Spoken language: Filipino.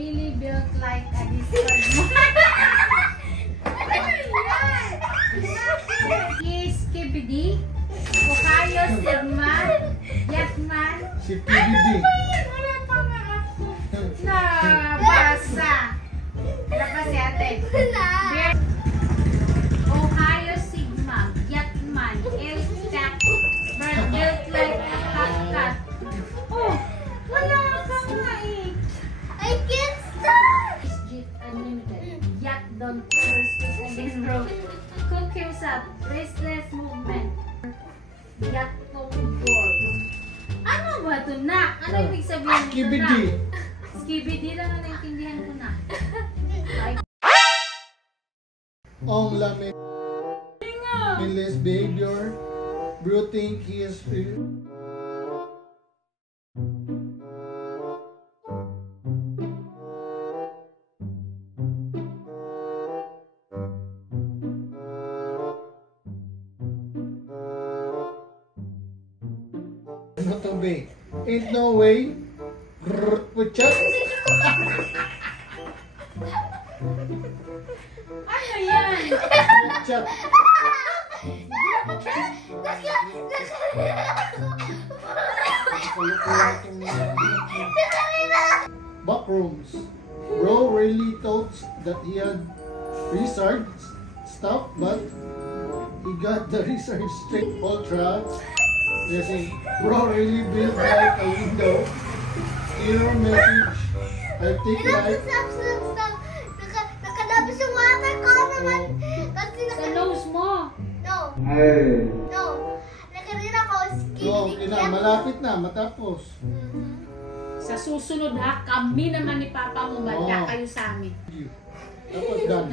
really built like a discord. Skibidi, Ohio Sigma, Yatman. Si PBD. Wala pa nga ako. Nabasa. Wala pa si ate. Ohio Sigma, Yatman, L-Stack, built like a cat. Oh, wala ka nga eh. I can't stop! Jeep Unlimited, Yacht Don't Pursue Again Road, Cook Himself, Restless Movement, Yacht Door. Ano ba ito na? Ano ibig sabihin ito na? Skibidi. Skibidi lang ang naintindihan ko na. Ong lamin. Milis behavior. Brooding kiss. Ano to be? Ain't no way. Puchat. Ano yan? Puchat. Backrooms. Bro really thought that he had research stuff, but he got the research straight. Ultra. Yes, bro really built like a window. Error message. I think like. Nakalabas yung water ko naman. Kasi Sa nose mo. No. No. Nakarin ako. Malapit na, matapos. Sa susunod ha, kami naman ni Papa mo, banda kayo sa amin. Tapos done.